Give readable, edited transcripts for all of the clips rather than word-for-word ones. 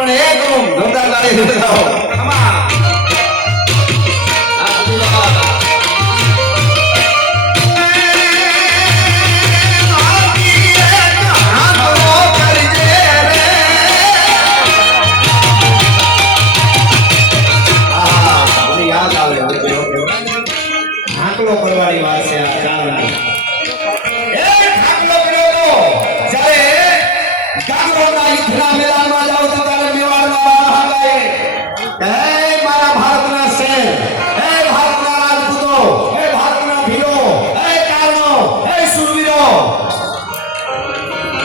પણ એક ધોતા ગાડી લગાવો આમાં આ બધું લગાવો ઢાકલો કરવાની વાત છે આ ચાવડાની એ ઢાકલો કર્યો તો જ્યારે ગાગરોના યુદ્ધના મેદાનમાં જાવ તો ત્યારે મેવાડના રાજા ગાય હે મારા ભારતના શેર હે ભારતના રાજપૂતો હે ભારતના ભીલો હે કારણો હે સુરવીરો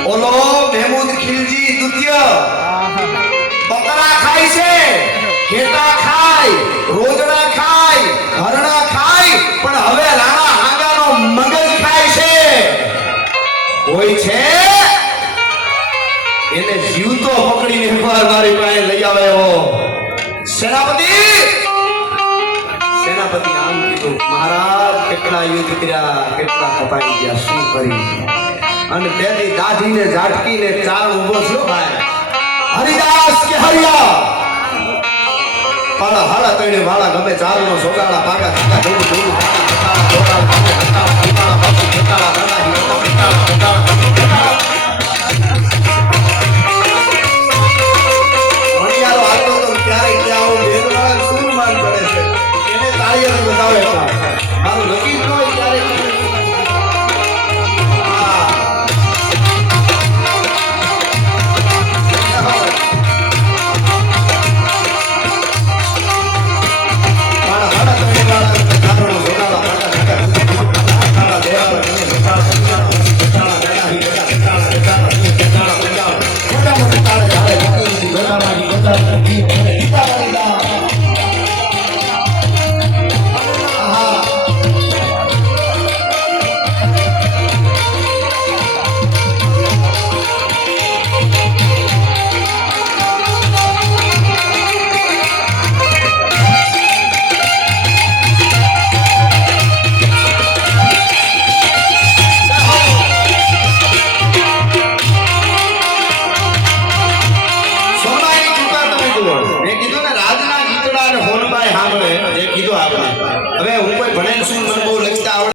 ઓલો મહેમૂદ ખિલજી દ્વિતીય બકરા ખાય છે ઘેટા ખાય રોજડા ખાય હરણા ખાય પણ હવે રાણા હાંગાનો મગજ ખાય છે કોઈ છે એને જીવતો પકડીને એકવાર મારી પાસે લઈ આવ્યો સેનાપતિ આમ કીધું મહારાજ કેટલા યુદ્ધ કર્યા કેટલા કપાઈ ગયા શું કરી અને તેની દાઢીને ઝાટકીને ચાલ ઉભો થયો ભાઈ હરિદાસ કે હરિયા પાળા હાડા તણે વાળા ગમે ચારનો સોગાળા પાકા કાકા જોડું જોડું કાકા જોડાળા કાકા બાપુ કાકા દાદા હિરતા કાકા મણિયારો હાલતો તો ક્યારે ક્યાં આવું ભેદવાળા સુરમાન કરે છે એને તાળીઓ બતાવે મારું નક્કી ન હોય ક્યારે Thank you.